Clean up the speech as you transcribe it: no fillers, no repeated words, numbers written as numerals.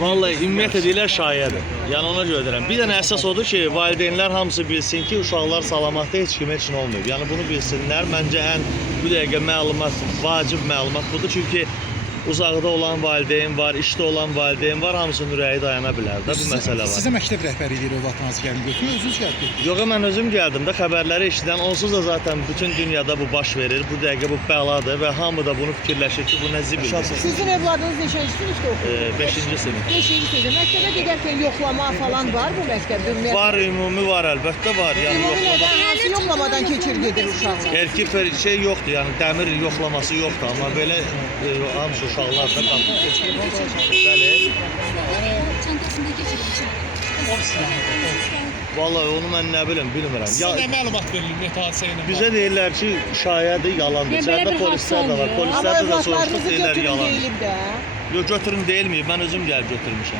Vallahi ümumiyyətlə deyirlər şayədir. Yəni ona görə deyirəm. Bir dənə əsas odur ki, valideynlər hamısı bilsin ki, uşaqlar salamatda heç kimə üçün olmayıb. Yəni bunu bilsinlər. Məncə ən bu dəqiqə məlumat, vacib məlumat budur. Çünki uzaqda olan valideyn var, işdə olan valideyn var, hamısının ürəyi dayana bilər də, bu məsələ var. Sizə məktəb rəhbəri edir övladınız gəlin götürür, özünüz gəlib getdiniz. Yox, mən özüm gəldim də xəbərləri eşidən, onsuz da zaten bütün dünyada bu baş verir. Bu dəqiqə bu bəladır və hamı da bunu fikirləşir ki, bu nə zibildir. Sizin evladınız neçənci sinifdə oxuyur? 5-ci sinif. 5-ci sinifdə. Məktəbə gedərkən yoxlama falan var bu məktəbdə? Var, ümumi var, əlbəttə var. Yəni Ümumi nədən, hansı yoxlamadan keçir gedir uşaqlar? Erkek şey yoxdur, yəni dəmir yoxlaması yoxdur, amma belə hamısı uşaqlar da qapı keçir. Bəli. Çantasında keçirmiş. Vallahi onu mən nə bilim, bilmirəm. Sizə nə məlumat verilir ümumiyyətlə hadisə ilə? Bizə deyirlər ki, şayədir, yalandır. İçəridə polislər də var. Amma Polislərdə də soruşduq, övladlarınızı deyirlər götürün yalan. deyilib də. Yox, götürün deyilməyib. Mən özüm gəlib götürmüşəm.